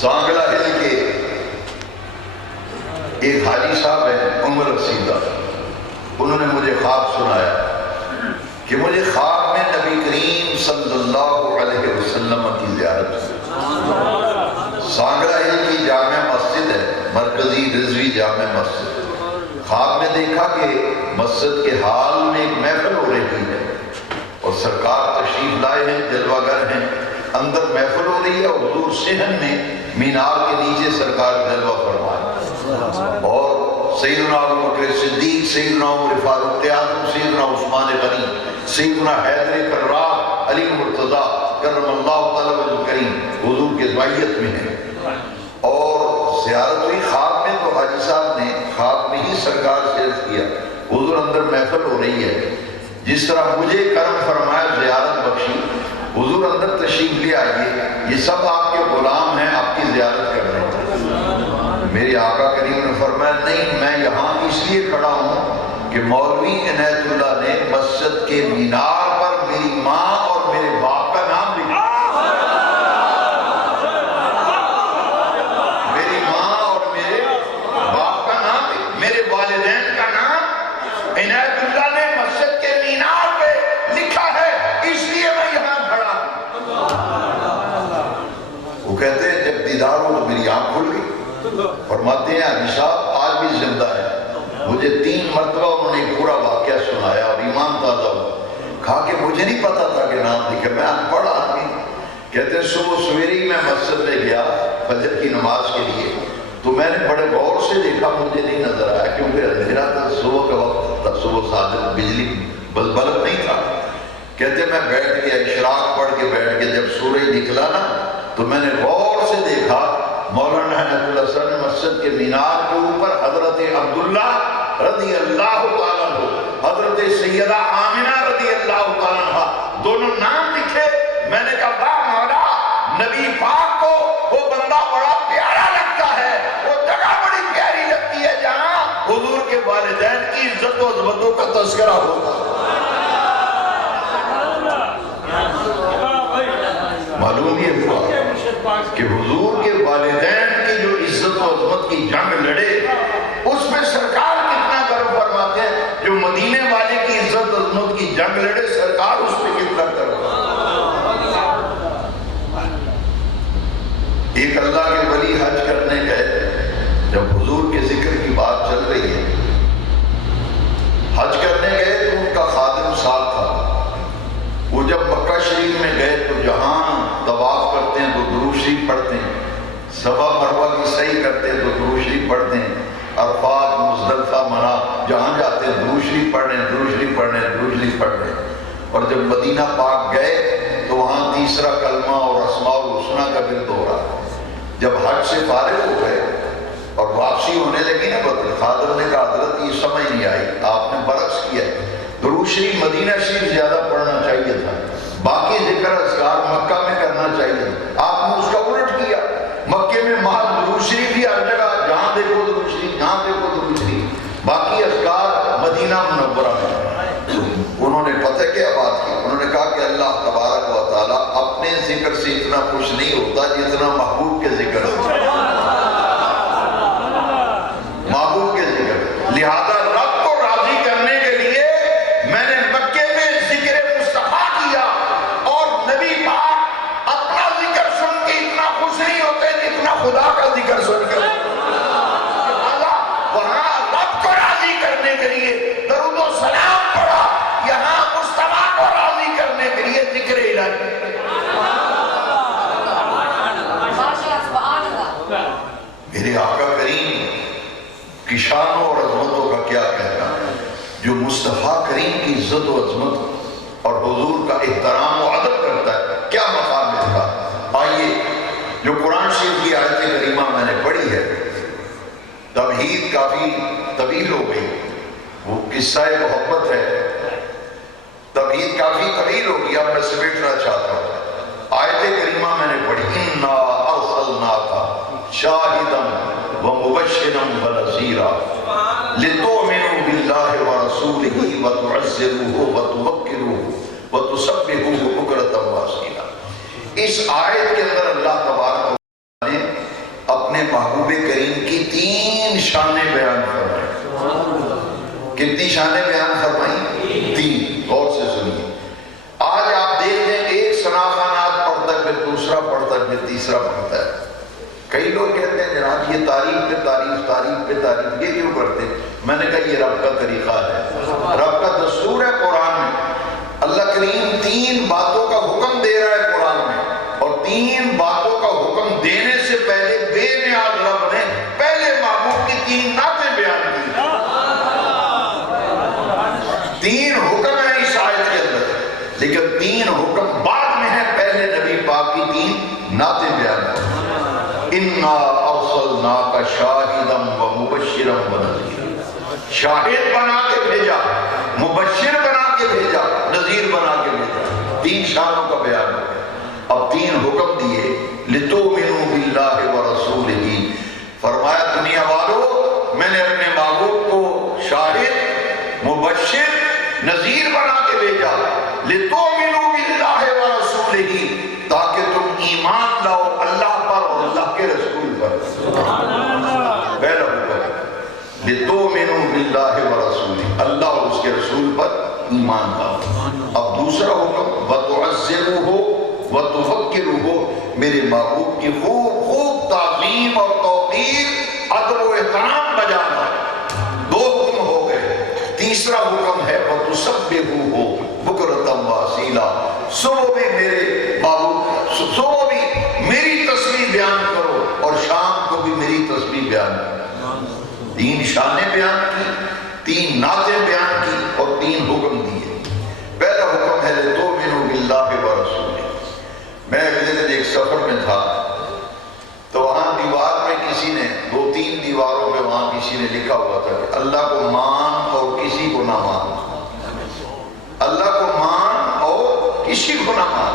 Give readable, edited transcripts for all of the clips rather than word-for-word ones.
سانگلہ ہل کے ایک حاجی صاحب ہیں عمر رسیدہ، انہوں نے مجھے خواب سنایا کہ مجھے خواب میں نبی کریم صلی اللہ علیہ وسلم کی زیارت ہوئی۔ سانگلہ ہل کی جامع مسجد ہے، مرکزی رضوی جامع مسجد۔ خواب میں دیکھا کہ مسجد کے حال میں ایک محفل ہو رہی ہے اور سرکار تشریف لائے ہیں، جلوہ گر ہیں، اندر محفل ہو رہی ہے اور حضور صحن میں مینار کے نیچے سرکار جلوہ فرمائے، اور سیدنا ابو بکر صدیق، سیدنا عمر فاروق اعظم، سیدنا عثمان غنی، سیدنا حیدر کرار، علی مرتضیٰ کرم اللہ تعالیٰ وجہ کریم حضور کے معیت میں ہیں۔ اور زیارت ہوئی خواب میں، تو حاجی صاحب نے خواب میں ہی سرکار سے عرض کیا حضور اندر محفل ہو رہی ہے، جس طرح مجھے کرم فرمایا زیارت بخشی، حضور اندر تشریف لے آئیے، یہ سب آپ کے غلام ہیں، آپ کی زیارت کر رہے ہیں۔ میرے آقا کریم نے فرمایا نہیں، میں یہاں اس لیے کھڑا ہوں کہ مولوی عنایت اللہ نے مسجد کے مینار پر میری ماں اور میرے باپ کا نام لکھا، میری ماں اور میرے باپ کا نام، میرے والدین کا نام عنایت اللہ نے مسجد کے مینار پہ لکھا ہے، اس لیے میں یہاں کھڑا ہوں۔ وہ کہتے ہیں جب دیدار ہو تو میری آنکھ کھل گئی۔ فرماتے ہیں حاجی صاحب آج بھی زندہ ہے، مجھے 3 مرتبہ انہوں نے پورا واقعہ سنایا اور ایمان تازہ ہوا۔ کہا کہ مجھے نہیں پتا تھا کہ نام لکھے، میں ان پڑھ آدمی۔ کہتے ہیں صبح سویرے ہی میں مسجد میں گیا فجر کی نماز کے لیے، تو میں نے بڑے غور سے دیکھا، مجھے نہیں نظر آیا کیونکہ اندھیرا تھا، صبح کا وقت تھا، صبح صادق، بجلی بلب نہیں تھا۔ کہتے ہیں میں بیٹھ گیا، اشراق پڑھ کے بیٹھ گیا، جب سورج نکلا نا تو میں نے غور سے دیکھا مولانا عنایت اللہ صاحب نے مسجد کے مینار کے اوپر حضرت عبداللہ رضی اللہ تعالیٰ عنہ، حضرت سیدہ آمنہ رضی اللہ تعالیٰ عنہ دونوں نام لکھے۔ میں نے کہا واہ مولا، نبی پاک کو وہ بندہ بڑا پیارا لگتا ہے، وہ جگہ بڑی پیاری لگتی ہے جہاں حضور کے والدین کی عزت و عظمتوں کا تذکرہ ہوگا۔ معلوم یہ ہوا کہ حضور کے والدین کی جو عزت و عظمت کی جنگ لڑے، اس میں سرکار کتنا گرو فرماتے ہیں، جو مدینے والے کی عزت و عظمت کی جنگ لڑے سرکار اس پہ کتنا گرو۔ ایک اللہ کے ولی حج کرنے گئے، جب حضور کے ذکر کی بات چل رہی ہے، حج کرنے گئے تو ان کا خادم ساتھ تھا۔ وہ جب مکہ شریف میں گئے تو جہاں طواف کرتے ہیں تو درود شریف پڑھتے ہیں، صفا مروہ کی سعی کرتے ہیں تو درود شریف پڑھتے ہیں، عرفات مزدلفہ منی جہاں جاتے ہیں درود شریف پڑھ رہے ہیں، درود شریف پڑھ رہے ہیں، درود شریف پڑھ رہے ہیں۔ اور جب مدینہ پاک گئے تو وہاں تیسرا کلمہ اور اسماء الحسنی کا ورد ہو رہا۔ جب حج سے فارغ ہو گئے اور واپسی ہونے لگی نا، خادم نے کہا حضرت یہ سمجھ نہیں آئی، آپ نے برعکس کیا، درود شریف مدینہ شریف زیادہ پڑھنا چاہیے تھا، باقی ذکر اذکار مکہ میں کرنا چاہیے تھا، آپ نے اس کا الٹ کیا۔ مکے میں محض درود شریف ہی ہر جگہ، جہاں دیکھو درود شریف، جہاں دیکھو درود شریف، باقی اذکار مدینہ منورہ میں۔ انہوں نے پتہ کیا بات کی، انہوں نے کہا کہ اللہ تبارک و تعالیٰ اپنے ذکر سے اتنا خوش نہیں ہوتا جتنا محبوب کے ذکر سے، محبوب کے ذکر۔ لہذا رب کو راضی کرنے کے لیے میں نے مکے میں ذکر مصطفیٰ کیا، اور نبی پاک اپنا ذکر سن کے اتنا خوش نہیں ہوتے جتنا خدا کا ذکر سن کے۔ وہاں رب کو راضی کرنے کے لیے درود و سلام پڑھا، یہاں مصطفیٰ کو راضی کرنے کے لیے ذکر الہی۔ میرے آقا کریم کی شانوں اور عظمتوں کا کیا کہنا، جو مصطفیٰ کریم کی عزت و عظمت اور حضور کا احترام و ادب کرتا ہے، کیا مقام ہے اس کا۔ آئیے جو قرآن شریف کی آیت کریمہ میں نے پڑھی ہے، توحید کافی طویل ہو گئی، وہ قصہ محبت ہے، توحید کافی طویل ہو گئی، اب میں سمیٹنا چاہتا ہوں۔ آیت کریمہ میں نے پڑھی، اِنَّا أَرْسَلْنَاكَ شَاهِدًا وَمُبَشِّرًا وَنَذِيرًا لِتُؤْمِنُوا بِاللَّهِ وَرَسُولِهِ وَتُعَزِّرُوهُ وَتُوَقِّرُوهُ وَتُسَبِّحُوهُ بُكْرَةً وَأَصِيلًا۔ اس آیت کے اندر اللہ تبارک و تعالیٰ نے اپنے محبوب کریم کی 3 شانیں بیان فرمائی. کتنی شانیں بیان فرمائی؟ 3. غور سے سنیے. آج آپ دیکھ لیں ایک ثناء پڑھتا ہے پھر دوسرا پڑھتا ہے پھر تیسرا پڑھتا ہے. کئی لوگ کہتے ہیں جناب یہ تعریف پہ تعریف تعریف پہ تعریف، یہ کیوں کرتے؟ میں نے کہا یہ رب کا طریقہ ہے، رب کا دستور ہے. قرآن میں اللہ کریم 3 باتوں کا حکم دے رہا ہے قرآن میں، اور 3 باتوں کا حکم دینے سے پہلے بے نیاز رب نے پہلے محبوب کی 3 نعتیں بیان کی. 3 حکم ہیں اس آیت کے اندر، لیکن 3 حکم بعد میں ہیں، پہلے نبی پاک کی 3 نعتیں بیان کی. اِنَّا أَرْسَلْنَاكَ شَاهِدًا وَمُبَشِّرًا وَنَذِيرًا. شاہد بنا کے بھیجا، مبشر بنا کے بھیجا، نذیر بنا کے بھیجا. 3 شانوں کا بیان ہے. اب 3 حکم دیے. لِتُؤْمِنُوا بِاللَّهِ وَرَسُولِهِ. فرمایا دنیا والو میں نے اپنے محبوب کو شاہد، مبشر، نذیر بنا کے بھیجا. لِتُؤْمِنُوا بِاللَّهِ وَرَسُولِهِ، تاکہ تم ایمان لاؤ اللہ پر اور اللہ کے رسول پر. پہلا حکم لِتُؤْمِنُوا بِاللَّهِ وَرَسُولِهِ، اللہ اور اس کے رسول پر ایمان لاؤ. اب دوسرا حکم وَتُعَزِّرُوهُ وَتُفَكِّرُوهُ، میرے محبوب کی خوب خوب تعظیم اور توقیر، ادب و احترام بجانا. 2 حکم ہو گئے. تیسرا حکم ہے وَتُسَبِّحُوهُ بُكْرَةً وَأَصِيلًا، صبح بھی میرے محبوب، صبح بھی میری تسبیح بیان کرو اور شام کو بھی میری تسبیح بیان کرو. 3 شانیں بیان کی، 3 نعتیں بیان کی اور 3 حکم دیے. پہلا حکم ہے لِتُؤْمِنُوا بِاللَّهِ وَرَسُولِهِ. میں اگلے دن ایک سفر میں تھا تو وہاں دیوار میں کسی نے 2-3 دیواروں پہ وہاں کسی نے لکھا ہوا تھا کہ اللہ کو مان اور کسی کو نہ مان. اللہ کو مان اور کسی کو نہ مان.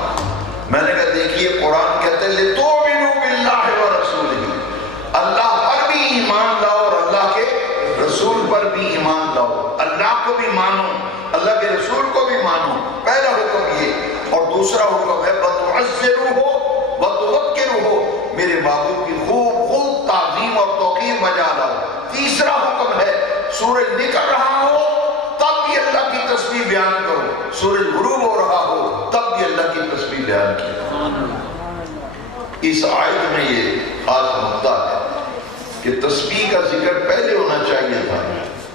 میں نے کہا دیکھیے قرآن کہتے ہیں لِتُؤْمِنُوا بِاللَّهِ وَرَسُولِهِ، اللہ پر بھی ایمان لاؤ اور اللہ کے رسول پر بھی ایمان لاؤ. اللہ کو بھی مانو، اللہ کے رسول کو بھی مانو. پہلا حکم یہ. اور دوسرا حکم ہے وَتُعَزِّرُوهُ وَتُوَقِّرُوهُ، میرے محبوب کی خوب خوب تعظیم اور توقیر بجا لاؤ. تیسرا حکم ہے سورج نکل رہا ہو تب بھی اللہ کی تسبیح بیان کرو، سورج غروب ہو رہا ہو تب بھی اللہ کی تسبیح بیان کی. اس آیت میں یہ خاص نقطہ ہے کہ تسبیح کا ذکر پہلے ہونا چاہیے تھا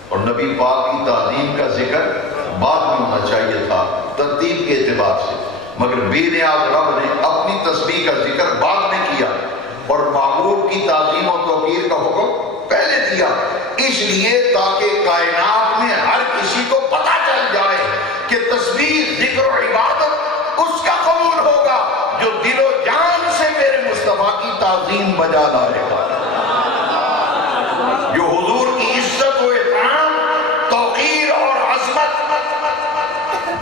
اور نبی پاک کی تعظیم کا ذکر بعد میں ہونا چاہیے تھا ترتیب کے اعتبار سے. مگر بے نیاز رب نے اپنی تسبیح کا ذکر بعد میں کیا اور محبوب کی تعظیم و توقیر کا حکم پہلے دیا، اس لیے تاکہ کائنات میں ہر کسی کو پتہ چل جائے کہ تسبیح، ذکر و عبادت اس کا قبول ہوگا جو دل و جان سے میرے مصطفیٰ کی تعظیم بجا لائے گا، جو حضور کی عزت و احترام، توقیر اور عظمت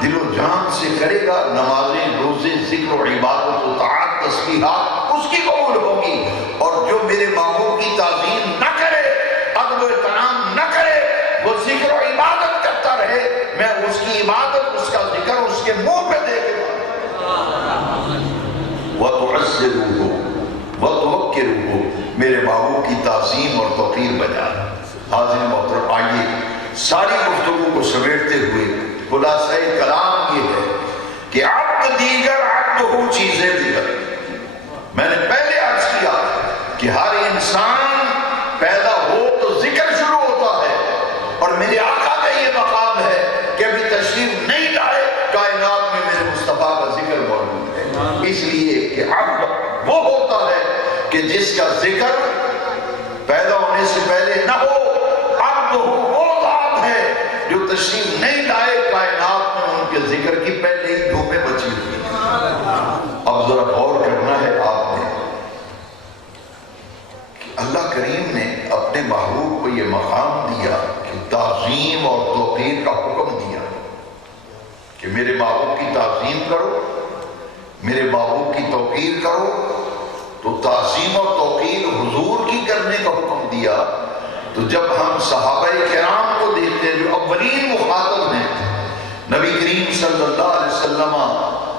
دل و جان سے کرے گا. نمازیں، روزے، ذکر و عبادت و طاعت، تسبیحات اس کی قبول ہوگی. اور جو میرے محبوب کی تعظیم نہ کرے، ادب و احترام نہ کرے، وہ ذکر و عبادت کرتا رہے، میں اس کی عبادت، اس کا ذکر اس کے منہ پہ دے گا. وَتُعَزِّرُوهُ وَتُوَقِّرُوهُ، میرے محبوب کی تعظیم اور توقیر بجا. حاضرین محترم، آئیے ساری گفتگو کو سمیٹتے ہوئے خلاصہ کلام یہ ہے کہ عبد دیگر عبد ہو چیزیں دیگر. میں نے پہلے عرض کیا کہ ہر انسان پیدا ہو تو ذکر شروع ہوتا ہے، اور میرے آقا کا یہ مقام ہے کہ ابھی تشریف نہیں لائے کائنات میں میرے مصطفیٰ کا ذکر موجود ہے. اس لیے کہ عبد وہ ہوتا ہے کہ جس کا ذکر پیدا ہونے سے پہلے نہ ہو. عبد وہ ذات ہے جو تشریف نہیں لائے کائنات میں ان کے ذکر کی پہلے ہی دھوپیں بچی ہوئی. اب ذرا غور کرنا ہے آپ نے کہ اللہ کریم نے اپنے محبوب کو یہ مقام دیا کہ تعظیم اور توقیر کا حکم دیا کہ میرے محبوب کی تعظیم کرو، میرے محبوب کی توقیر کرو. تو تعظیم اور توقیر حضور کی کرنے کا حکم دیا. تو جب ہم صحابہ کرام کو دیکھتے ہیں جو اولین مخاطب ہیں، نبی کریم صلی اللہ علیہ وسلم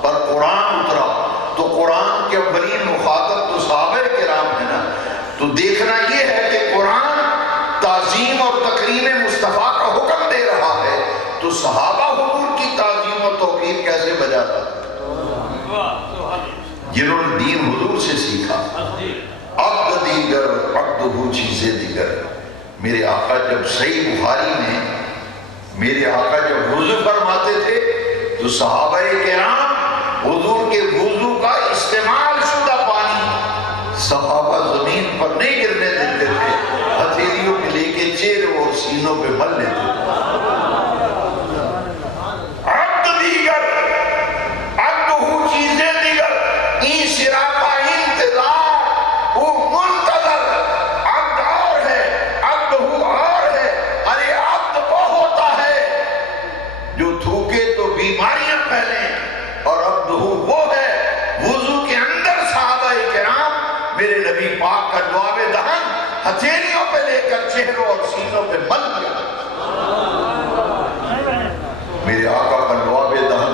پر قرآن اترا تو قرآن تو دیکھنا یہ ہے کہ قرآن تعظیم اور تکریم مصطفیٰ کا حکم دے رہا ہے تو صحابہ حضور کی تعظیم اور توقیر کیسے بجاتا؟ جنہوں نے دین حضور سے سیکھا. عبد دیگر عبدہ چیزیں دیگر. میرے آقا جب صحیح بخاری میں میرے آقا جب وضو فرماتے تھے تو صحابہ کرام حضور کے وضو کا استعمال شدہ پانی صحابہ زمین پر نہیں گرنے دیتے تھے، ہتھیلیوں پہ لے کے چہرے اور سینوں پہ مل لیتے تھے. عبد دیگر عبدہ چیزیں دیگر این سراپا انتظار وہ منتظر. عبد اور ہے، عبدہ اور ہے. ارے عبد وہ ہوتا ہے جو تھوکے تو بیماریاں پھیلیں، اور عبدہ وہ ہے وضو کے اندر صحابہ کرام میرے نبی پاک کا لعاب دہن ہتھیلیوں پہ لے کر چہروں اور سینوں پہ مل دیا. میرے آقا کا لعاب دہن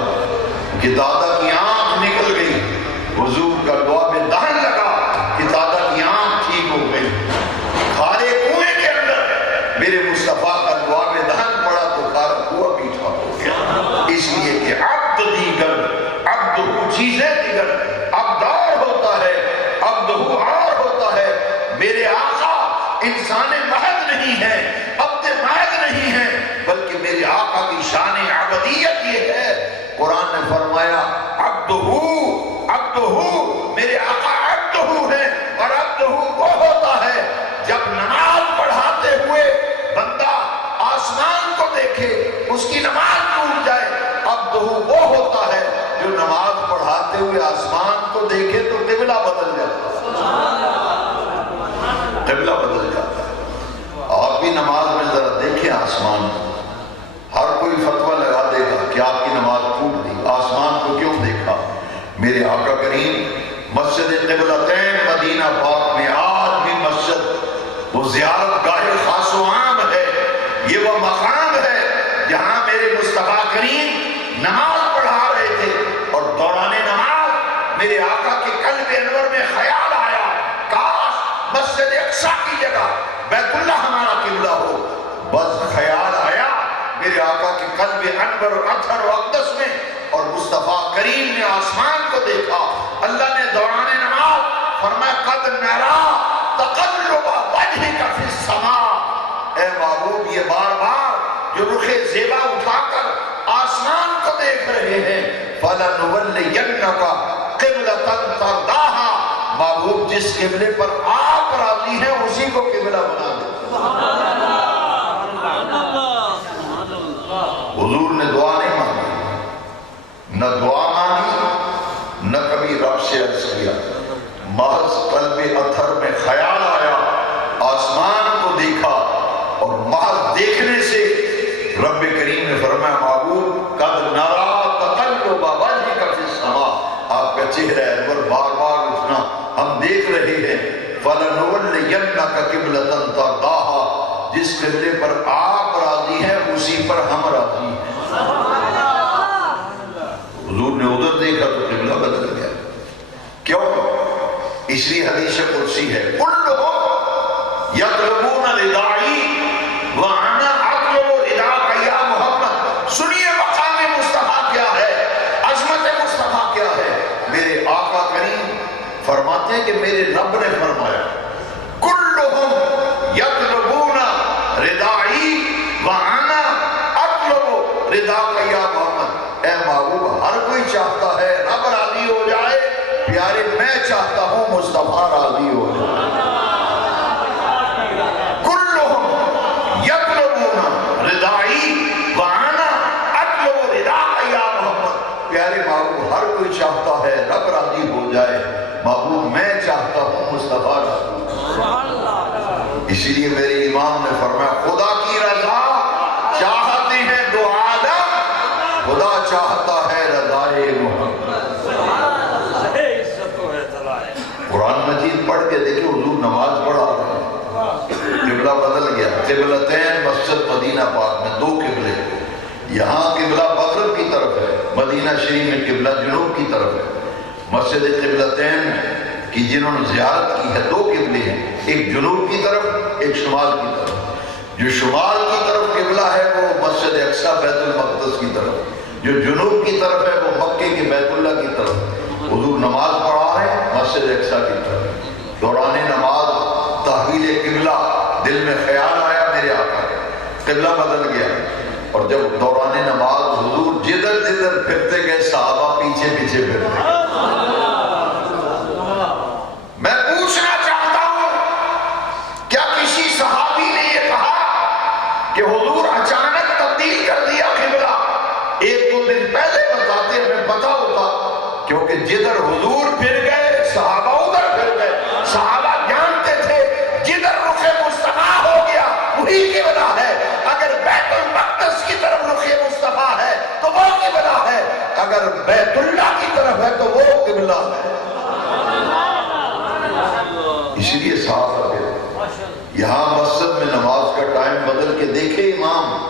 کہ دادا کی آنکھ نکل گئی، حضور کا لعاب دہن لگا کہ دادا کی آنکھ ٹھیک ہو گئی. کھارے کنویں کے اندر میرے مصطفیٰ کا لعاب دہن پڑا تو کھارا کنواں میٹھا ہو گیا. اس لیے کہ عبد دیگر عبدہ چیزیں دیگر. عبد اور ہوتا ہے، عبدہ اور ہوتا ہے. میرے آقا انسان محض نہیں ہے، عبد محض نہیں ہے، بلکہ میرے آقا کی شان عبدیت یہ ہے. قرآن نے فرمایا عبدہ عبدہ، میرے آقا عبدہ ہے. اور عبدہ وہ ہوتا ہے جب نماز پڑھاتے ہوئے بندہ آسمان کو دیکھے اس کی نماز ٹوٹ جائے. عبدہ وہ ہوتا ہے جو نماز پڑھاتے ہوئے آسمان کو دیکھے تو قبلہ بدل جاتا ہے، قبلہ بدل جاتا ہے. آپ بھی نماز میں ذرا دیکھیں آسمان کو. ہر کوئی فتویٰ لگا دے گا کہ آپ کی نماز ٹوٹ گئی. آسمان کو کیوں دیکھا؟ میرے آقا کریم مسجد قبلتین مدینہ پاک میں آج بھی مسجد وہ زیارت گاہ خاص و عام ہے. یہ وہ مقام ہے جہاں میرے مصطفیٰ کریم نماز پڑھا رہے تھے اور دوران نماز میرے آقا کے قلب انور میں خیال آیا کاش مسجد اقصیٰ کی جگہ بیت اللہ ہمارا قبلہ ہو. بس خیال آیا میرے آقا کے قلب انور اور اطہر و اقدس میں، اور مصطفیٰ کریم نے آسمان کو دیکھا. اللہ نے دوران نماز فرمایا قد نرا تقلب وجہک فی السماء. اے محبوب یہ بار بار جو رخ زیبا اٹھا کر آسمان کو دیکھ رہے ہیں فَلَنُوَلِّيَنَّكَ قِبْلَةً تَرْضَاهَا. محبوب جس قبلے پر آپ راضی ہیں اسی کو قبلہ بنا دے. حضور نے دعا نہیں مانگی، نہ دعا مانگی، نہ کبھی رب سے عرض کیا. محض قلب اطہر میں خیال آیا، آسمان کو دیکھا، اور محض دیکھنے سے رب کریم نے فرمایا محبوب قد نرا تقلب وجہک فی السماء. آپ کا چہرہ انور بار بار اٹھنا ہم دیکھ رہے ہیں. فَلَنُوَلِّيَنَّكَ قِبْلَةً تَرْضَاهَا. جس قبلے پر آپ راضی ہیں اسی پر ہم راضی ہیں. حضور نے ادھر دیکھا تو قبلہ بدل گیا. کیوں؟ اس لیے حدیث قدسی ہے کلہم یطلبون ردائی وانا اطلب رداک یا محمد. سنیے مقام مصطفیٰ کیا ہے، عظمت مصطفیٰ کیا ہے. میرے آقا کریم فرماتے ہیں کہ میرے رب نے فرمایا کلہم یطلبون ردائی وانا اطلب رداک یا محمد. اے محبوب ہر کوئی چاہتا ہے رب راضی ہو جائے، پیارے میں چاہتا ہوں مصطفیٰ راضی ہو جائے. کلہم یطلبون ردائی وانا اطلب رداک یا محمد. پیارے محبوب ہر کوئی چاہتا ہے رب راضی ہو جائے، محبوب میں چاہتا ہوں مصطفیٰ راضی ہو جائے. اسی لیے میرے امام نے فرمایا خدا کی رضا چاہتے ہیں دو عالم، خدا چاہتا ہے رضائے محمد. قرآن مجید پڑھ کے دیکھیں حضور نماز پڑھا رہے ہیں، قبلہ بدل گیا. قبلتین مسجد مدینہ پاک میں دو قبلے. یہاں قبلہ مغرب کی طرف ہے، مدینہ شریف میں قبلہ جنوب کی طرف ہے. مسجد قبلتین کہ جنہوں نے زیارت کی ہے، دو قبلے ہیں، ایک جنوب کی طرف، ایک شمال کی طرف۔ جو شمال کی طرف قبلہ ہے وہ مسجد اقصی بیت المقدس کی طرف، جو جنوب کی طرف ہے وہ مکے کے بیت اللہ کی طرف۔ حضور نماز پڑھا ہے مسجد اقصی کی طرف، دوران نماز تحویل قبلہ دل میں خیال آیا میرے آقا ہے، قبلہ بدل گیا، اور جب دوران نماز حضور جدھر جدھر پھرتے گئے صحابہ پیچھے پیچھے پھرتے گئے۔ میں پوچھنا چاہتا ہوں کیا کسی صحابی نے یہ کہا کہ حضور اچانک تبدیل کر دیا قبلہ؟ ایک دو دن پہلے بتاتے ہمیں پتا ہوتا، کیونکہ جدھر حضور پھر گئے صحابہ ادھر پھر گئے۔ صحابہ جانتے تھے جدھر رخ مصطفیٰ ہو گیا وہی قبلہ ہے، اگر بیت المقدس کی طرف رخ مصطفیٰ ہے تو وہ قبلہ ہے، اگر بیت اللہ کی طرف ہے تو وہ قبلہ ہے۔ اس لیے صاف رکھے، یہاں مسجد میں نماز کا ٹائم بدل کے دیکھے امام،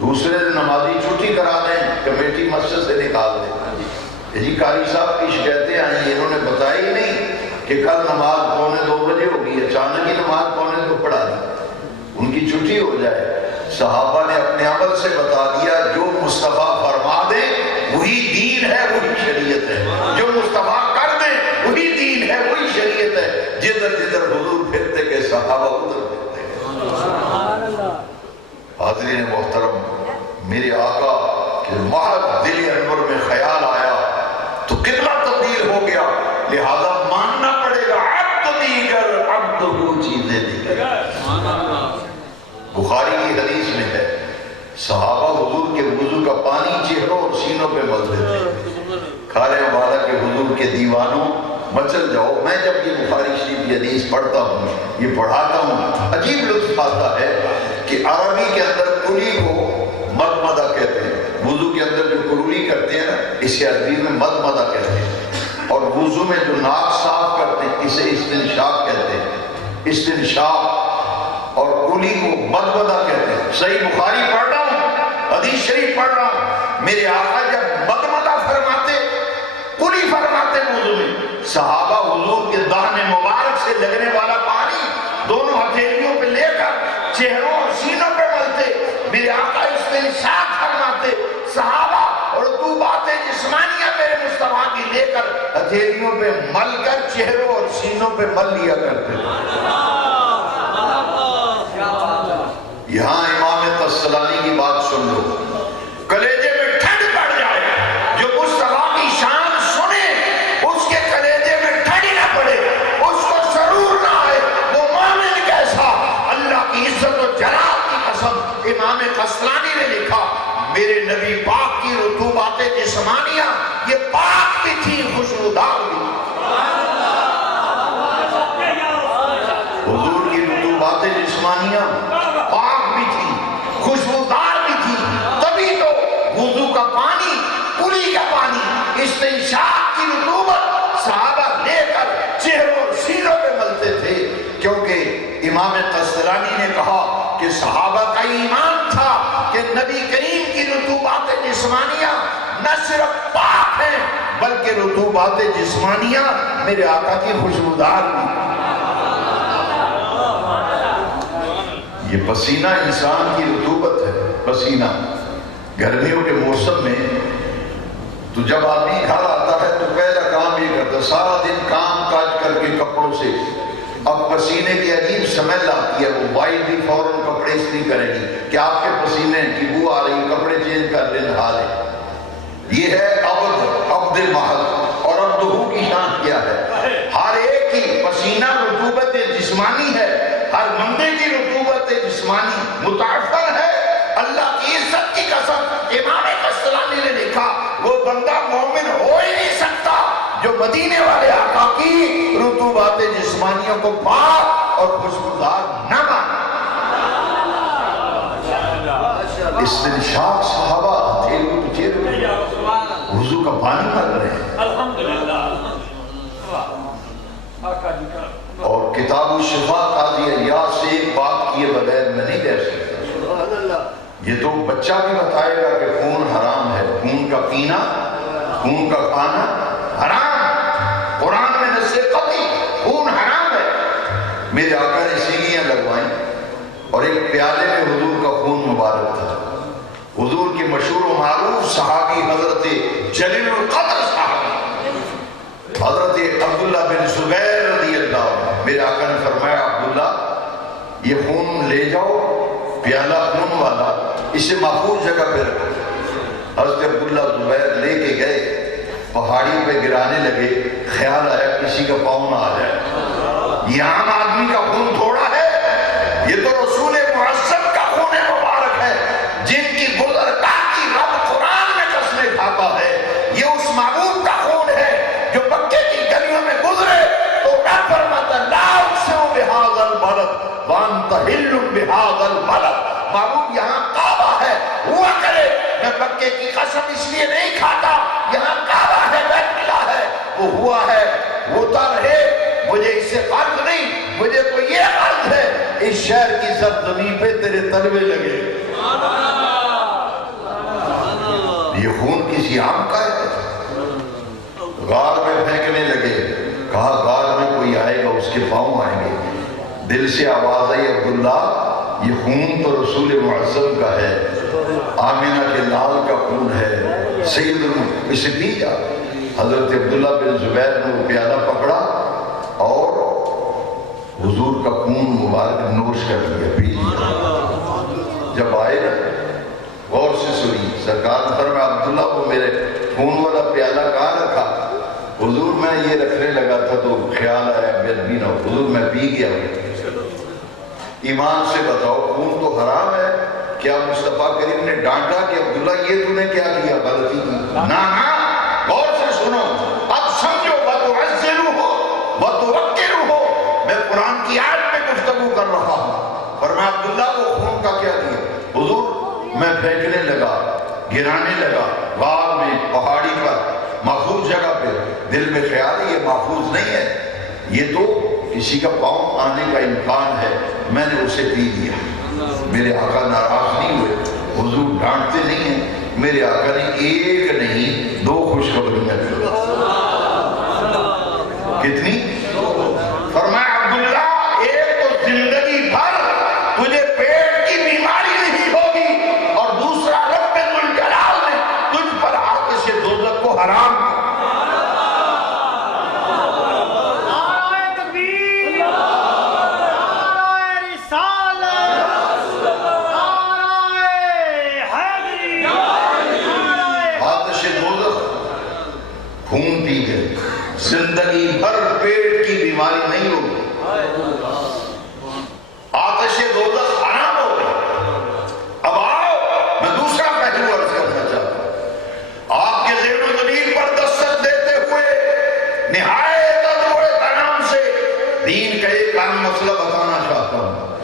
دوسرے دن نمازی چھٹی کرا دیں، کمیٹی مسجد سے نکال دیں۔ جی قاری صاحب کی شکایتیں آئیں، انہوں نے بتایا ہی نہیں کہ کل نماز 2:45 ہوگی، اچانک ہی نماز 2:45 پڑھا دی، ان کی چھٹی ہو جائے۔ صحابہ نے اپنے عمل سے بتا دیا جو مصطفیٰ فرما دے وہی دین ہے، وہی شریعت ہے، جو مصطفیٰ کر دے وہی دین ہے، وہی شریعت ہے۔ جدھر جدھر حضور پھرتے کہ صحابہ ادھر پھرتے گئے۔ حاضرین محترم، میرے آقا کے محض دل انور میں خیال آیا تو قبلہ تبدیل ہو گیا، لہذا ماننا پڑے گا عبد دیگر عبد ہو چیزیں دیگر۔ بخاری کی حدیث میں ہے صحابہ حضور کے وضو کا پانی چہروں اور سینوں پہ ملتے تھے، کھارے والا کے حضور کے دیوانوں مچل جاؤ۔ میں جب یہ بخاری شریف کی حدیث پڑھتا ہوں، یہ پڑھاتا ہوں، عجیب لطف آتا ہے کہ عربی کے اندر کلی کو مدمدہ کہتے ہیں، وضو کے اندر جو کلی کرتے ہیں نا اسے عربی میں مدمدہ کہتے ہیں، اور وضو میں جو ناک صاف کرتے ہیں اسے استنشاق کہتے ہیں، استنشاق، اور کلی کو مدمدہ کہتے ہیں۔ صحیح بخاری پڑھ رہا ہوں، حدیث شریف پڑھ رہا ہوں، میرے آقا جب مدمدہ فرماتے کلی فرماتے وضو میں، صحابہ حضور کے دہن مبارک سے لگنے والا پانی دونوں ہتھیلیوں پہ لے کر چہروں اور سینوں پہ ملتے، میرے آقا استنشاق فرماتے، صحابہ رطوبات جسمانیہ میرے مصطفیٰ کی لے کر ہتھیلیوں پہ مل کر چہروں اور سینوں پہ مل لیا کرتے۔ یہاں امام قسطلانی کی بات سن لو، کلیجے میں ٹھنڈ پڑ جائے، جو مصطفیٰ کی شان سنے اس کے کلیجے میں ٹھنڈ نہ پڑے، اس کو ضرور نہ آئے وہ مومن کیسا۔ اللہ کی عزت و جلال کی قسم، امام قسطلانی نے لکھا میرے نبی پاک کی رطوبات جسمانیہ یہ پاک بھی تھی خوشبودار بھی، حضور کی رطوبات جسمانیہ پاک بھی تھی خوشبودار بھی تھی، تبھی تو وضو کا پانی، کلی کا پانی، استنشاق کی رطوبت صحابہ لے کر چہروں اور سینوں پہ ملتے تھے، کیونکہ امام قسطلانی نے کہا کہ صحابہ کا ایمان تھا کہ نبی کریم کی رطوبات جسمانیہ نہ صرف پاک ہیں بلکہ رطوبات جسمانیہ میرے آقا کی خوشبودار بھی۔ یہ پسینہ انسان کی رطوبت ہے، پسینہ گرمیوں کے موسم میں تو جب آدمی گھر آتا ہے تو پہلا کام یہ کرتا ہے، سارا دن کام کاج کر کے کپڑوں سے اب پسینے کی عجیب سمیل آتی ہے، وہ وائٹ بھی فوراً کپڑے استری کرے گی کہ آپ کے پسینے کی بو آ رہی، کپڑے چینج کر لیں، نہا لیں۔ یہ ہے عبد المحض، اور عبدہو کی شان کیا ہے؟ ہر ایک کی پسینہ رطوبت جسمانی ہے، ہر بندے کی رطوبت جسمانی متعفر ہے۔ اللہ کی عزت کی قسم، امام قسطلانی نے لکھا وہ بندہ مومن ہو ہی نہیں سکتا جو مدینے والے آقا کی رطوبات جسمانیوں کو پاک اور خوشبودار نہ مانے۔ استنشاق صحابہ ہتھیلیوں پہ چہرے وضو کا پانی کر رہے ہیں، اور کتاب الشفا قاضی ایاز سے ایک بات کیے بغیر میں نہیں رہ سکتا۔ یہ تو بچہ بھی بتائے گا کہ خون حرام ہے، خون کا پینا، خون کا کھانا حرام۔ قرآن میں نص قطعی پیالے میں حضور کا خون مبارک تھا. حضور کے مشہور و معروف صحابی حضرت جلیل القدر صحابی حضرت عبداللہ بن زبیر رضی اللہ عنہ، میرے آقا نے فرمایا عبداللہ یہ خون لے جاؤ، پیالہ خون والا، اسے محفوظ جگہ پہ رکھو. حضرت عبداللہ زبیر لے کے گئے، پہاڑی پہ گرانے لگے. خیال آیا کسی کا پاؤں نہ آ جائے. یہ عام آدمی کا خون تھوڑا ہے، یہ تو رسول معظم کا خون مبارک ہے جن کی گزرگاہ کی رب قرآن میں قسمیں کھاتا ہے. یہ اس محبوب کا خون ہے جو مکے کی گلیوں میں گزرے تو رب فرماتا لا اقسم بہذا البلد وانت حل بہذا البلد. محبوب یہاں کعبہ ہے، ہوا کرے میں مکے کی قسم اس لیے نہیں کھاتا، یہاں کعبہ ہے، بیت اللہ ہے، وہ ہوا ہے ہوتا رہے، مجھے اس سے فرق نہیں. مجھے تو یہ فرض ہے اس شہر کی سرزمین پہ تیرے تلوے لگے. یہ خون کسی عام کا ہے. غار میں پھینکنے لگے، کہا غار میں کوئی آئے گا اس کے پاؤں آئیں گے. دل سے آواز آئی عبداللہ یہ خون تو رسول معظم کا ہے، آمینہ کے لال کا خون ہے، سید اسے پی جا. حضرت عبداللہ بن زبیر نے وہ پیالہ پکڑا اور حضور کا خون مبارک نوش کر لیا، پی لیا. جب آئے نا غور سے سنی، سرکار نے فرمایا عبداللہ وہ میرے خون والا پیالہ کہاں رکھا؟ حضور میں یہ رکھنے لگا تھا تو خیال آیا بے نہ حضور میں پی گیا ہوں. ایمان سے بتاؤ خون تو حرام ہے، کیا مصطفیٰ کریم نے ڈانٹا کہ عبداللہ یہ تو نے کیا کیا غلطی کی؟ نہ غور سے سنو، اب سمجھو وَتُعَزِّرُهُ وَتُوَقِّرُهُ. میں قرآن کی آیت میں گفتگو کر رہا ہوں. فرمایا عبداللہ وہ خون کا کیا کیا؟ حضور میں پھینکنے لگا، گرانے لگا غار میں، پہاڑی پر، محفوظ جگہ پہ. دل میں خیال ہے یہ محفوظ نہیں ہے، یہ تو کسی کا پاؤں آنے کا امکان ہے، میں نے اسے پی دیا. میرے آقا ناراض نہیں ہوئے، حضور ڈانٹتے نہیں ہیں. میرے آقا نے ایک نہیں دو خوشخبریاں دی. کتنی؟ فرمایا عبداللہ ایک تو زندگی بھر تجھے پیٹ کی بیماری نہیں ہوگی، اور دوسرا رب ذوالجلال نے تجھ پر آتش دوزخ کو حرام کیا. خون پی گئے، زندگی بھر پیٹ کی بیماری نہیں ہوگی، آتش دوزخ حرام ہو گئی. اب آؤ میں دوسرا پہلو عرض کرنا چاہتا ہوں. آپ کے ذہن و ضمیر پر دستک دیتے ہوئے نہایت ادب و احترام سے دین کا ایک اہم مسئلہ بتانا چاہتا ہوں.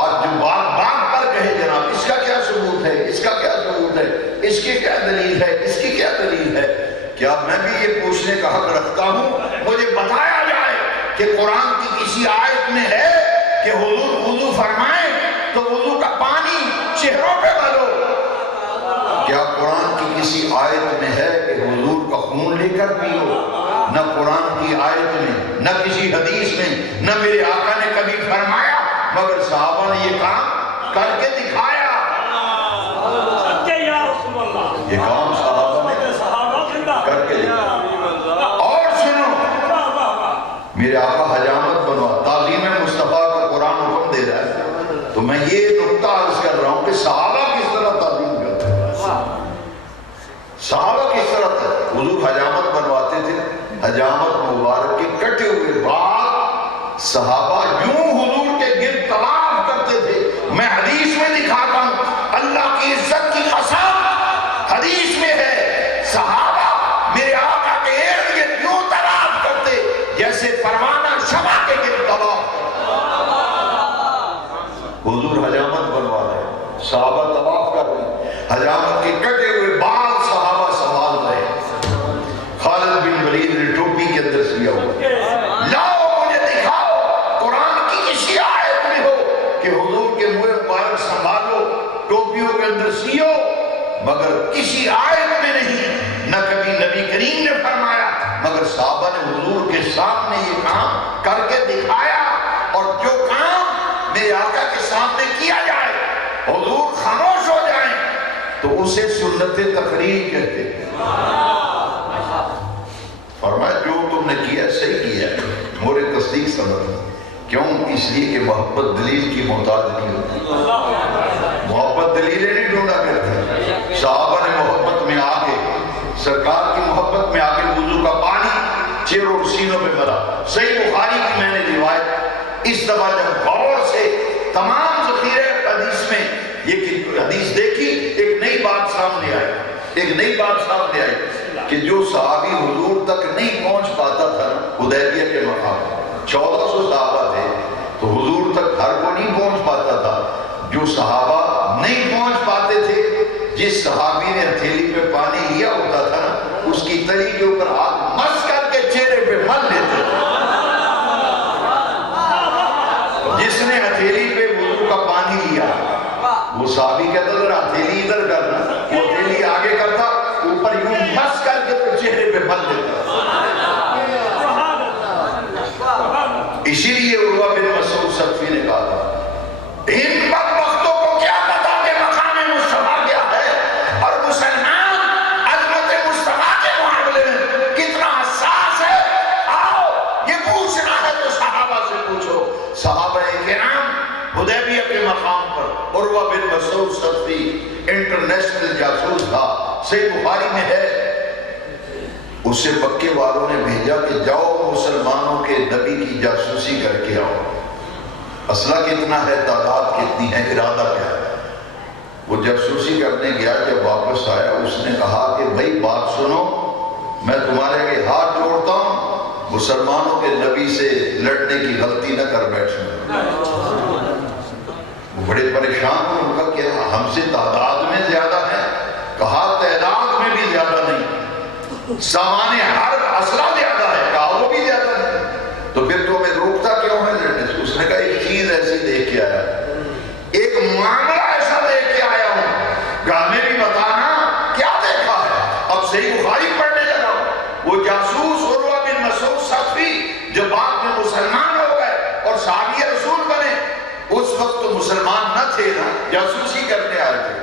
آج جو بات بات پر کہے جناب اس کا کیا ثبوت ہے، اس کا کیا ثبوت ہے، اس کی کیا دلیل ہے، اس کی کیا دلیل ہے، کیا میں بھی یہ پوچھنے کا حق رکھتا ہوں مجھے بتایا جائے کہ قرآن کی کسی آیت میں ہے کہ حضور وضو فرمائیں تو وضو کا پانی چہروں پہ ڈالو؟ کیا قرآن کی کسی آیت میں ہے کہ حضور کا خون لے کر پیو؟ نہ قرآن کی آیت میں، نہ کسی حدیث میں، نہ میرے آقا نے کبھی فرمایا، مگر صحابہ نے یہ کام کر کے دکھایا. یہ کام صحابہ نے کر کے دکھایا. اور سنو میرے آقا حجامت بنوا، تعظیم مصطفیٰ کا قرآن حکم دے رہا ہے تو میں یہ نقطہ عرض کر رہا ہوں کہ صحابہ کس طرح تعظیم کرتے ہیں. صحابہ کس طرح تھے؟ حضور حجامت بنواتے تھے، حجامت مبارک کے کٹے ہوئے بال صحابہ یوں حضور کے گرد طواف کرتے تھے. میں حدیث میں دکھاتا ہوں، اللہ کی عزت کی قسم حدیث میں ہے صحابہ میرے آقا کے ارد گرد یوں طواف کرتے جیسے پروانہ شمع کے گرد طواف. حضور حجامت بنوا رہے، صحابہ طواف کر رہے، حجامت کے کٹے ہوئے بال صحابہ سنبھال رہے. خالد بن ولید نے ٹوپی کے اندر سیا ہوا. لاؤ مجھے دکھاؤ قرآن کی کسی آیت میں ہو کہ حضور کے منہ مبارک سنبھالو، ٹوپیوں کے اندر سیو، مگر کسی آیت میں نہیں. نہ کبھی نبی کریم نے فرمایا، مگر صحابہ نے حضور کے سامنے یہ کام کر کے دکھایا. اور جو کام میرے آقا کے سامنے کیا جائے حضور خاموش ہو جائیں تو اسے سنت تقریر کہتے ہیں۔ فرمایا جو تم نے کیا صحیح کیا، مورے تصدیق سمجھ۔ کیوں؟ اس لیے کہ محبت دلیل کی محتاج نہیں ہوتی، محبت دلیلیں نہیں ڈھونڈا کرتی۔ صحابہ نے محبت میں آگے، سرکار کی محبت میں آگے وضو کا پانی چہروں اور سینوں پہ مرا۔ صحیح بخاری کی میں نے روایت اس دفعہ جب غور سے تمام ذخیرے حدیث میں یہ حدیث دیکھی، ایک نئی بات سامنے آئی، ایک نئی بات سامنے آئی کہ جو صحابی حضور تک نہیں پہنچ پاتا تھا حدیبیہ کے مقام 1400 صحابہ تھے تو حضور تک ہر کو نہیں پہنچ پاتا تھا۔ جو صحابہ نہیں پہنچ پاتے تھے، جس صحابی نے ہتھیلی پہ پانی لیا ہوتا تھا اس کی تلی کے اوپر ہاتھ مس کر کے چہرے پہ مل لیتے تھے۔ جس نے ہتھیلی پہ وضو کا پانی لیا وہ صحابی کہتا ذرا ہتھیلی ادھر کرنا، وہ ہتھیلی آگے کرتا، اوپر یوں مس کر کے چہرے پہ مل لیتا۔ اسی لیے عروہ بن مسعود ثقفی نے کہا تھا ان بدبختوں کو کیا پتا کہ مقام مصطفیٰ کیا ہے، اور مسلمان عظمت مصطفیٰ کے معاملے میں کتنا حساس ہے۔ آؤ یہ پوچھنا ہے تو صحابہ سے پوچھو۔ صحابہ کرام حدیبیہ کے مقام پر عروہ بن مسعود ثقفی انٹرنیشنل جاسوس تھا، صحیح بخاری میں ہے۔ اسے مکے والوں نے بھیجا کہ جاؤ مسلمانوں کے نبی کی جاسوسی کر کے آؤ، اسلحہ کتنا ہے، تعداد کتنی ہے، ارادہ کیا ہے۔ وہ جاسوسی کرنے گیا، جب واپس آیا اس نے کہا کہ بھائی بات سنو، میں تمہارے آگے ہاتھ جوڑتا ہوں، مسلمانوں کے نبی سے لڑنے کی غلطی نہ کر بیٹھنا۔ وہ بڑے پریشان ہوئے، ان کا کیا ہم سے تعداد میں زیادہ ہے؟ کہا تعداد میں بھی زیادہ نہیں، سامان حرب اسلحہ زیادہ ہے، کہا وہ بھی زیادہ ہے، تو پھر تو ہمیں روکتا کیوں ہے لڑنے سے؟ اس نے کہا ایک چیز ایسی دیکھ کے آیا، ایک معاملہ ایسا دیکھ کے آیا ہوں، گھر میں بھی بتانا کیا دیکھا ہے۔ اب صحیح بخاری پڑھنے لگا ہوں۔ وہ جاسوس عروہ بن مسعود ثقفی جو بعد میں مسلمان ہو گئے اور صحابی رسول بنے، اس وقت تو مسلمان نہ تھے نا، جاسوسی کرنے آئے تھے۔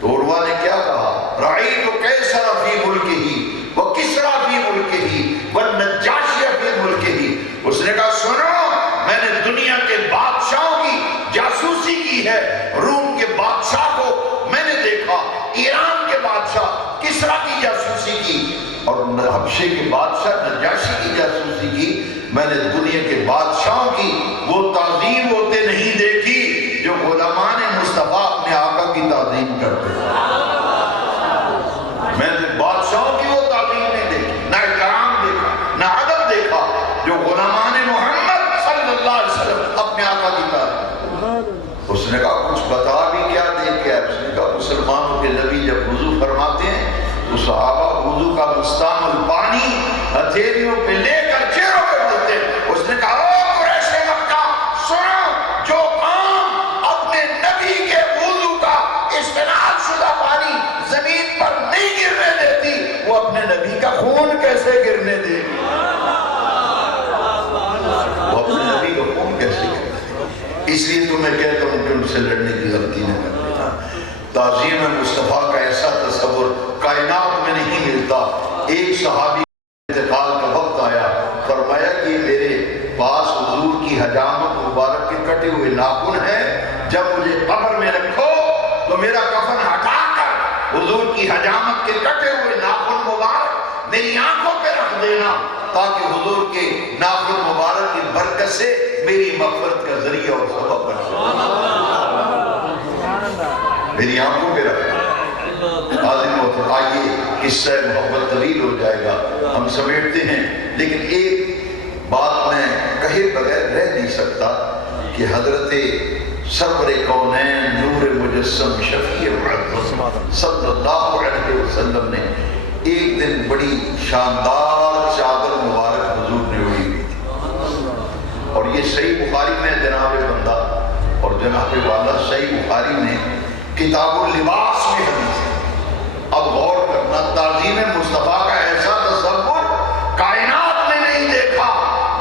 تو عروہ نے کیا کہا؟ رعیت قیصر فی ملکہ وکسریٰ فی ملکہ والنجاشی فی ملکہ۔ اس نے کہا سنو، میں نے دنیا کے بادشاہوں کی جاسوسی کی ہے، روم کے بادشاہ کو میں نے دیکھا، ایران کے بادشاہ کسریٰ کی جاسوسی کی، اور حبشے کے بادشاہ نجاشی کی جاسوسی کی۔ میں نے دنیا کے بادشاہوں کی وہ تعظیم ہوتے نہیں دیکھی جو غلامان مصطفیٰ اپنے آقا کی تعظیم کرتے ہیں۔ میں نے بادشاہوں کی وہ تعظیم نہیں دیکھی، نہ اکرام دیکھا، نہ ادب دیکھا جو غلامان محمد صلی اللہ علیہ وسلم اپنے آقا کی تعظیم۔ اس نے کہا کچھ بتا بھی کیا دیکھ کے؟ اس نے کہا مسلمانوں کے نبی جب وضو فرماتے ہیں تو صحابہ وضو کا مستعمل پانی ہتھیلیوں پہ لے کر چہروں پہ ملتے ہیں۔ اس نے کہا او قریش مکہ سنو، جو قوم اپنے نبی کے وضو کا استعمال شدہ پانی زمین پر نہیں گرنے دیتی، وہ اپنے نبی کا خون کیسے گرنے دے گی؟ وہ اپنے نبی کا خون کیسے گرنے دے گی؟ اس لیے تو میں کہتا ہوں کہ ان سے لڑنے کی غلطی نہ کر لینا۔ تعظیم مصطفیٰ کا ایسا تصور کائنات میں نہیں ملتا۔ ایک صحابی انتقال کا وقت آیا، فرمایا کہ میرے پاس حضور کی حجامت مبارک کے کٹے ہوئے ناخن ہیں، جب مجھے قبر میں رکھو تو میرا کفن ہٹا کر حضور کی حجامت کے کٹے ہوئے ناخن مبارک میری آنکھوں پہ رکھ دینا، تاکہ حضور کے ناخن مبارک کی برکت سے میری مغفرت کا ذریعہ اور سبب بن سکے۔ میری آنکھوں پہ رکھنا۔ آئیے قصہ محبت طویل ہو جائے گا، ہم سمیٹتے ہیں، لیکن ایک بات میں کہے بغیر رہ نہیں سکتا کہ حضرت سرور کونین نور مجسم شفیع معظم صلی اللہ علیہ وسلم نے ایک دن بڑی شاندار چادر مبارک حضور نے اڑی ہوئی تھی، اور یہ صحیح بخاری میں جناب بندہ اور جناب والا صحیح بخاری میں کتاب اللباس میں حدیث ہے۔ اب غور کرنا، تعظیم مصطفیٰ کا ایسا تصور کائنات میں نہیں دیکھا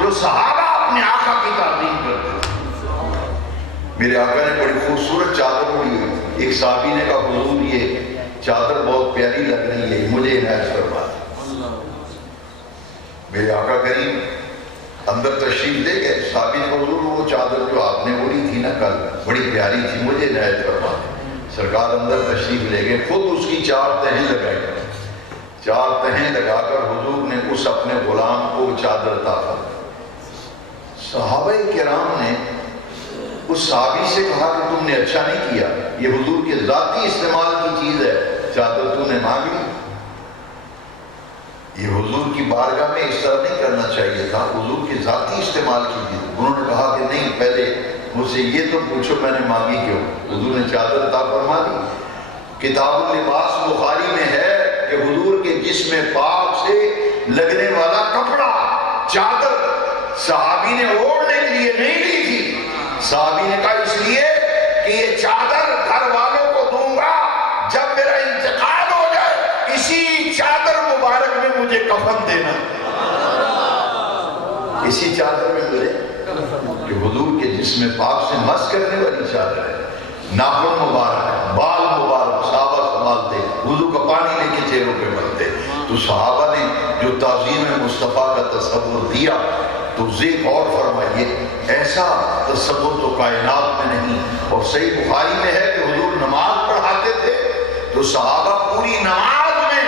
جو صحابہ اپنے آقا کی تعظیم کرتے تھے۔ میرے آقا نے بڑی خوبصورت چادر اوڑھی ہوئی. ایک صحابی نے کہا حضور یہ چادر بہت پیاری لگ رہی ہے, مجھے عنایت فرما دیں. میرے آقا کریم اندر تشریف لے گئے. صحابی نے کہا حضور وہ چادر جو آپ نے اوڑھی تھی نا کل بڑی پیاری تھی, مجھے عنایت فرما دیں. سرکار اندر تشریف لے گئے, خود اس کی 4 تہیں لگائی. 4 تہیں لگا کر حضور نے اس اپنے غلام کو چادر عطا فرمائی. صحابہ کرام نے اس صحابی سے کہا کہ تم نے اچھا نہیں کیا, یہ حضور کے ذاتی استعمال کی چیز ہے, چادر تو نے مانگ لی. یہ حضور کی بارگاہ میں اس طرح نہیں کرنا چاہیے تھا, حضور کے ذاتی استعمال کی چیز. انہوں نے کہا کہ نہیں, پہلے مجھ سے یہ تو پوچھو میں نے مانگی کیوں. حضور نے چادر عطا فرما دی. کتاب اللباس بخاری میں ہے کہ حضور کے جسم پاک سے لگنے والا کپڑا چادر صحابی نے اوڑھنے کے لیے نہیں لی تھی. صحابی نے کہا اس لیے کہ یہ چادر گھر والوں کو دوں گا جب میرا انتقال ہو جائے, اسی چادر مبارک میں مجھے کفن دینا. اسی چادر میں مجھے, کہ حضور کے جسم پاک سے مس کرنے والی چادر ہے. ناخن مبارک, بال مبارک صحابہ سنبھالتے, وضو کا پانی لے کے چہروں پہ ملتے. تو صحابہ نے جو تعظیم مصطفیٰ کا تصور دیا, تو غور فرمائیے ایسا تصور تو کائنات میں نہیں. اور صحیح بخاری میں ہے کہ حضور نماز پڑھاتے تھے تو صحابہ پوری نماز میں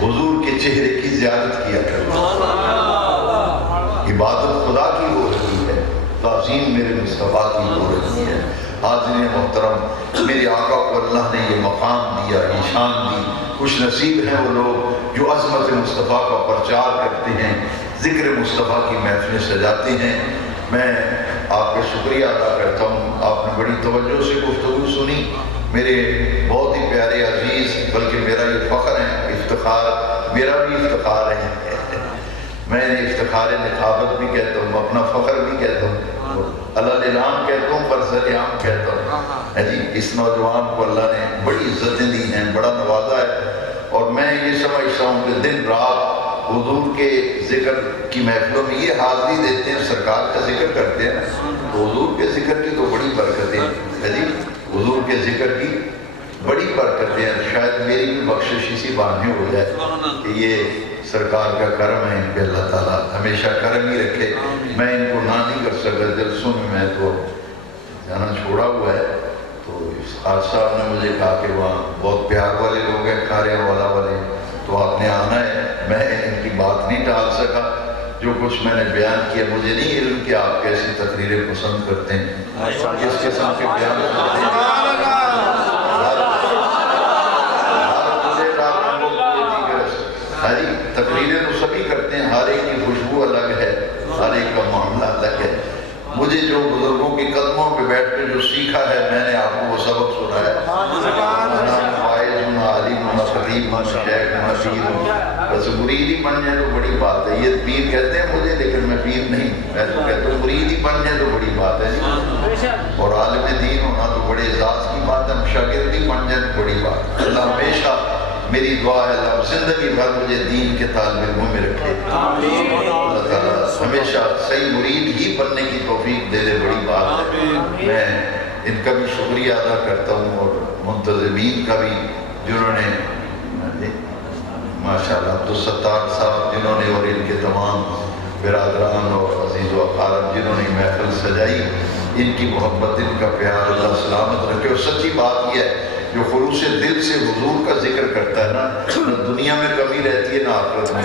حضور کے چہرے کی زیارت کیا کرتے. عبادت خدا کی ہو رہی ہے, تعظیم میرے مصطفیٰ کی ہو رہی ہے. حاضرین محترم, میرے آقا کو اللہ نے یہ مقام دیا, یہ شان دی. خوش نصیب ہیں وہ لوگ جو عظمت مصطفیٰ کا پرچار کرتے ہیں, ذکر مصطفیٰ کی محفلیں سجاتے ہیں. میں آپ کا شکریہ ادا کرتا ہوں, آپ نے بڑی توجہ سے گفتگو سنی. میرے بہت ہی پیارے عزیز, بلکہ میرا یہ فخر ہے, افتخار, میرا بھی افتخار ہے. میں انہیں افتخار نقابت بھی کہتا ہوں, اپنا فخر بھی کہتا ہوں, اللہ نظام کہتا ہوں, برسر عام کہتا ہوں. جی اس نوجوان کو اللہ نے بڑی عزتیں دی ہیں, بڑا نوازا ہے. اور میں یہ سمجھتا ہوں کہ دن رات حضور کے ذکر کی محفلوں میں یہ حاضری دیتے ہیں, سرکار کا ذکر کرتے ہیں, تو حضور کے ذکر کی تو بڑی برکتیں ہیں. جی حضور کے ذکر کی بڑی برکتیں ہیں. شاید میری بھی بخشش اسی بہانے ہو جائے کہ یہ سرکار کا کرم ہے, ان پہ اللہ تعالیٰ ہمیشہ کرم ہی رکھے. میں ان کو نہ نہیں کر سکتا جلسوں میں تو جانا چھوڑا ہوا ہے. تو حادثہ نے مجھے کہا کہ وہاں بہت پیار والے لوگ ہیں, کھارے والا والے, تو آپ نے آنا ہے. میں ان کی بات نہیں ٹال سکا. جو کچھ میں نے بیان کیا, مجھے نہیں علم کہ آپ کیسی تقریریں پسند کرتے ہیں, کس قسم کے بیان کرتے ہیں. تقریریں تو سبھی کرتے ہیں, ہر ایک کی خوشبو الگ ہے, ہر ایک کا معاملہ الگ ہے. مجھے جو بزرگوں کے قدموں پہ بیٹھ کے جو سیکھا ہے, میں نے آپ کو وہ سبق سنایا. بس مرید ہی بن جائے تو بڑی بات ہے. یہ پیر کہتے ہیں مجھے, لیکن میں پیر نہیں, میں تو کہتا ہوں مرید ہی بن جائے تو بڑی بات ہے. اور عالم دین ہونا تو بڑے اعزاز کی بات ہے, شاگرد ہی بن جائے تو بڑی بات ہے. اللہ ہمیشہ, میری دعا ہے اللہ زندگی بھر مجھے دین کے طالب علموں میں رکھے. اللہ تعالیٰ ہمیشہ صحیح مرید ہی بننے کی توفیق دے دے, بڑی بات ہے. میں ان کا بھی شکریہ ادا کرتا ہوں, اور منتظمین کا بھی, جنہوں نے ماشاءاللہ عبدالستار صاحب جنہوں نے, اور ان کے تمام برادران اور عزیز و اقارب جنہوں نے محفل سجائی, ان کی محبت, ان کا پیار اللہ سلامت رکھے. اور سچی بات یہ ہے, جو خلوص دل سے حضور کا ذکر کرتا ہے نا دنیا میں کمی رہتی ہے نہ آخرت میں.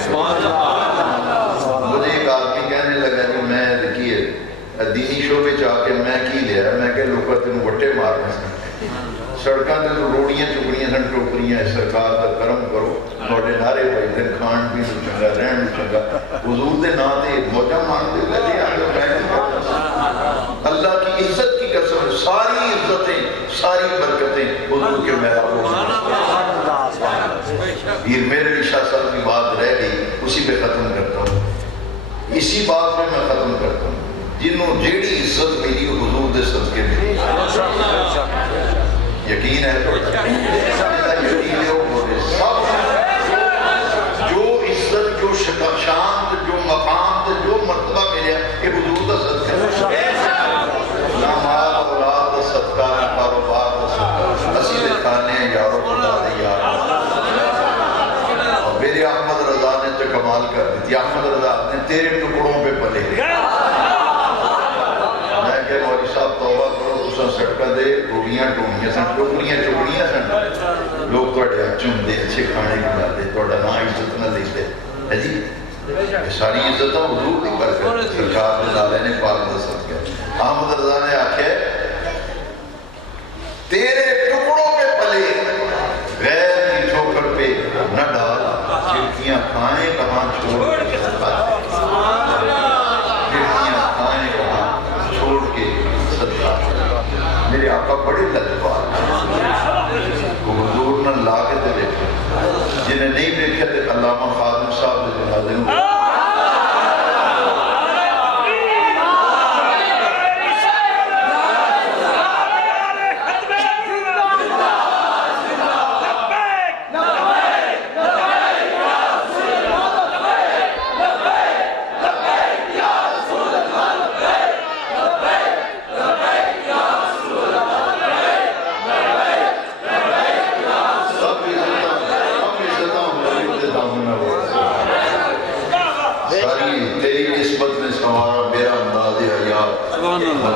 مجھے ایک آدمی کہنے لگا کہ میں دیکھیے دینی شعبے چاہ کے میں کی لیا, میں کہ لوگ تین وٹے مارنے سڑکاں تے تو روڑیاں چکڑیاں سن ٹوکریاں, سرکار کا کرم کرو, تھوڑے نعرے بھائی دن کھان بھی تو چنگا, رہن بھی چنگا, حضور دے نام تے موجہ مانتے لگے آگے. اللہ کی عزت کی قسم, ساری عزتیں ساری برکتیں حضور کے محراب پیر میرے علی شاہ صاحب کی بات رہ گئی, اسی پہ ختم کرتا ہوں. اسی بات پہ میں ختم کرتا ہوں, جنہوں جیڑی عزت ملی حضور دے صدقے میں. یقین ہے تو یقین ہے وہ سب جو عزت, جو شان, جو مقام, جو مرتبہ ملیا, یہ حضور دا صدقہ ہے. پاؤنیاں سن ٹوکریاں چکنیاں سن لوگ تھوڑے چومتے اچھے کھانے کھلاتے تھوڑا نام عزت نہ لیتے ہے جی یہ ساری عزت حضور کی برکت سرکار نے نالے نے پاک دس کیا احمد رضا نے آخیا تیرے ٹکڑوں پہ پلے غیر کی ٹھوکر پہ نہ ڈال چڑکیاں کھائیں کہاں چھوڑ کے چڑکیاں کھائیں کہاں چھوڑ کے صدقہ میرے آقا بڑے لطفات وہ حضور نے لا کے دے دیکھے جنہیں نہیں دیکھے تھے علامہ خادم صاحب نے جنازے میں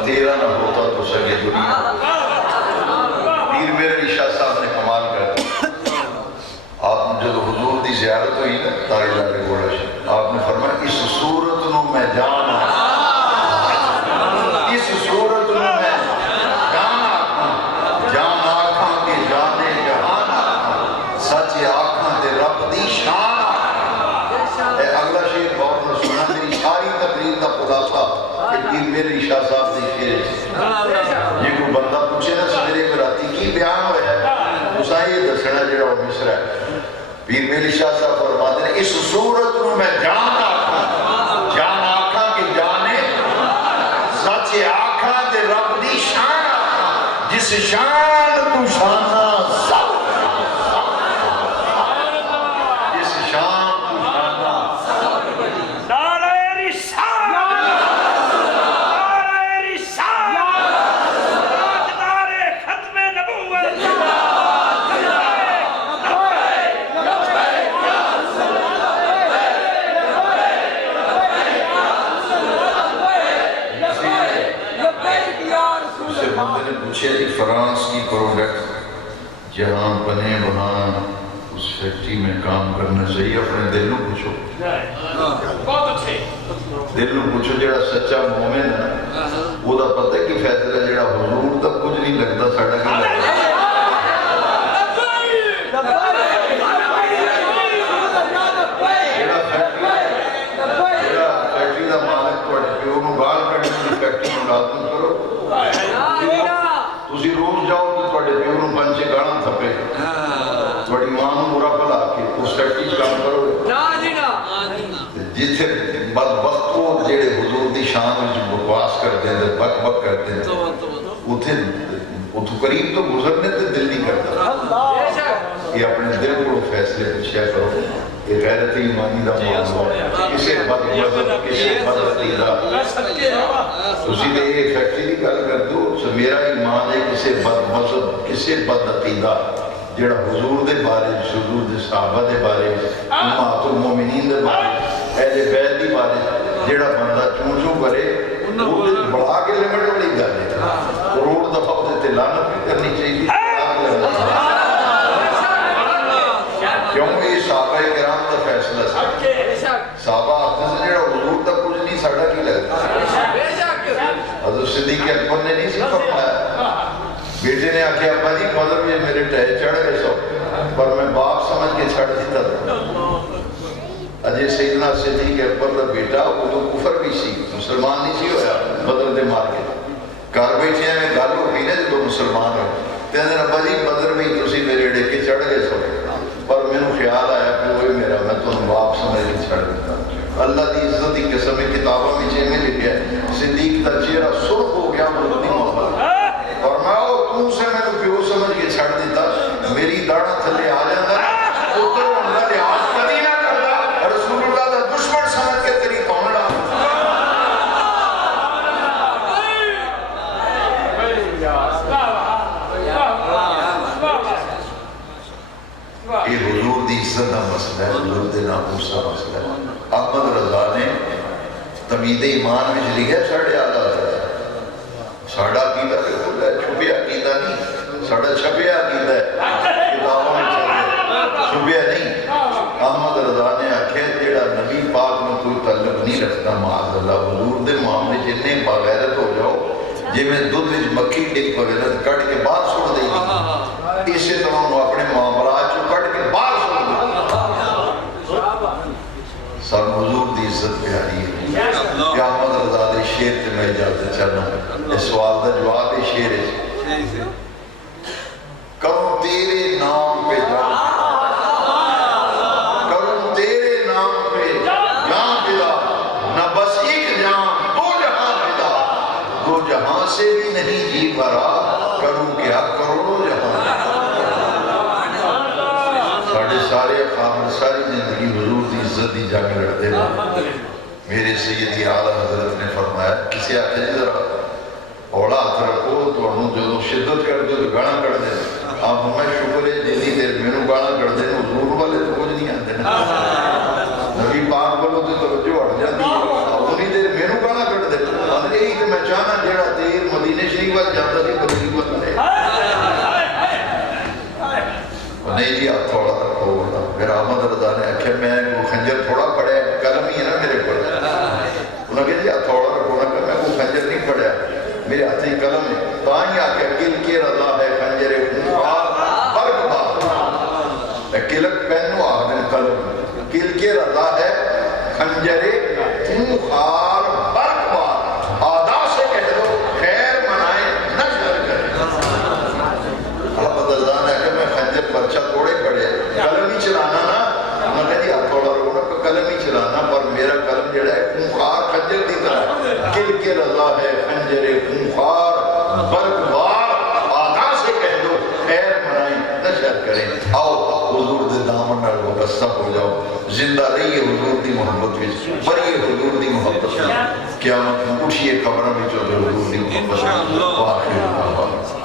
تیرا نہ ہوتا تو سگے دنیا پیر میرے عشاء صاحب نے کمال کر دیا آپ نے جب حضور دی زیارت ہوئی نا تاریخ لے گوڑا شاہ آپ نے فرمایا اس صورت نو میں جانا اس صورت نو میں جانا جان آکھاں کے جانے جہان آکھاں سچ آکھاں دے رب دی شان آکھاں اے اگلا شیخ غور نے سنا میری ساری تقریر کا خلاصہ کہ میرے شاہ صاحب نے شیر یہ کوئی بندہ پوچھے نا سویرے میں راتی کی بیان ہوا ہے اسا یہ دسنا جڑا وہ مصر ہے پیر میرے شاہ صاحب فرماتے ہیں اس صورت میں میں جان آکھاں کہ جانے سچ آکھاں تے رب دی شان آکھاں جس شان تو شانہ سب جس شان تو شانہ فرانس کی پروڈکٹ جہاں بنے وہاں اس فیکٹری میں کام کرنا چاہیے اپنے دل نو پوچھو دل نو پوچھو جڑا سچا مومن ہے وہ دا پتہ ہے کہ فیصلہ جڑا حضور تک کچھ نہیں لگتا ساڑھا کی لگتا جڑا فیکٹری دا مالک توڑے کہ انہوں گال کرنے کی فیکٹری ملازم کرو تسی روز جاؤ تو توڑے پیونوں پنچے گانا تھپے توڑی ماں مرا پلا کے اس فیکٹری کام کرو جتھے بدبخت کو جڑے حضور دی شان میں بکواس کرتے ہیں بک بک کرتے ہیں اتھو قریب تو گزرنے تے دل نہیں کرتا یہ اپنے دل کو فیصلے پچھیا کرو یہ غیرت ایمانی دا معاملہ کسے بدبخت کسے بدعقیدہ اسی لئے یہ فیکٹری دی گل کر دو سو میرا ایمان ہے کسے بدمذہب کسے بدعقیدہ جڑا حضور دے بارے حضور دے صحابہ دے بارے امات المومنین دے بارے اہل بیت دی بارے جڑا بندہ چون چون کرے وہ بڑھا کے لمٹ بڑی گل ہے کروڑ دفعہ اسے لعنت بھی کرنی چاہیے کیوں یہ صحابہ کرام کا فیصلہ سے صحابہ آخر سے جڑا حضور تک کچھ نہیں ساڑھا کی لگتا حضرت صدیق اکبر نے نہیں سی فرمایا بیٹے نے آکھیا ابا جی مذہب یہ میرے ٹہے چڑھ گئے سو پر میں باپ سمجھ کے چھڑ دیتا تھا اجے سیدنا صدیق اکبر کا بیٹا وہ تو کفر بھی سی مسلمان نہیں سی ہویا بدر دے مار کے گھر بیٹھے ہیں میں گل ہو گئی نا جو مسلمان ہوئے کہتے ہیں ابا جی بدر میں تسی میرے ڈیکے چڑھ گئے سو پر میں نے خیال آیا کہ وہی میرا میں تو باپ سمجھ کے چھڑ دیتا اللہ دی عزت کی قسم کتابوں میں چیز میں لکھا ہے صدیق کا چہرہ سرخ ہو گیا مرتی محبت اور میں تو سے میں نے پیو سمجھ کے چھڑ دیتا میری داڑھ تھلے آ جاتا اوپر اللہ لحاظ کبھی نہ کرتا رسول اللہ دا دشمن سمجھ کے تیری کون لا یہ حضور دی عزت کا مسئلہ ہے حضور دے ناموس کا مسئلہ ہے احمد رضا نے تمید ایمان میں لکھا ساڑھے آدھا ساڑھا عقیدہ کے کھلا ہے چھپے عقیدہ نہیں ساڑھا چھپیا عقیدہ ہے کتابوں میں چھپیا نہیں. احمد رضا نے آکھیا جیڑا نبی پاک میں کوئی تعلق نہیں رکھتا معاذ اللہ حضور دے معاملے جننے بغیرت ہو جاؤ جی میں دودھ وچ مکھی ٹک بغیرت کٹ کے باہر چھوڑ دے گی اسی طرح وہ اپنے معاملات چو کٹ کے باہر چھوڑ دے گی. سب حضور دی عزت پیاری ہے. کہ احمد رضا دے شیر تے میں اجازت چاہنا اس سوال دا جواب ہے شیر ہے کروں تیرے نام پہ جان کروں تیرے نام پہ جان فدا نہ بس ایک جان دو جہاں فدا دو جہاں سے بھی نہیں جی بھرا کروں کیا کروڑوں جہاں. ساڑھے سارے اقام ساری زندگی حضور دی عزت دی جنگ لڑتے رہے. میرے سیدی اعلیٰ حضرت نے فرمایا کسی آخر جی ذرا اوڑا ہاتھ رکھو تو انہوں جو شدت کر دو تو گانا کر دیں. آپ ہمیں شکر ہے جیدی دیر میں گانا کر دیں حضور والے تو کچھ نہیں آتے نا نبی پاک بولو تو توجہ ہٹ جاتی ہے انہی دیر میں گانا کر دیں. یہی کہ میں چاہنا جیڑا دیر مدینہ شریف وقت جاتا تھی بدلی وقت نہیں نہیں جی آپ تھوڑا رکھو. پھر احمد رضا نے آکھیا میں وہ خنجر تھوڑا پڑھیا قلم ہی ہے نا میرے پر. انہوں نے کہا جی آپ تھوڑا رکھو نا کہ میں وہ خنجر نہیں پڑھیا میرے ہاتھ ہی قلم ہے. تاہی آکھیا کل کے رضا ہے خنجر خونخوار برق بار کلک پہنو آدھن قلم کل کے رضا ہے خنجر خونخوار برق بار آدھا سے کہہ دو خیر منائیں نہ شر کریں. احمد رضا نے کہا میں خنجر پرچہ توڑے پڑے قلم ہی چلانا نا. میں کہا جی آپ تھوڑا رکھو نا کہ قلم ہی چلانا پر میرا قلم جڑا ہے خونخوار خنجر دی طرح کل کے رضا ہے خنجر خونخوار برق بار آدھا سے کہہ دو خیر منائیں نہ شر کریں. آؤ حضور دے دامن نال وابستہ ہو جاؤ زندہ رہیے حضور دی محبت وچ مریے حضور دی محبت وچ قیامت میں اٹھیے قبراں وچ حضور دی محبت وچ.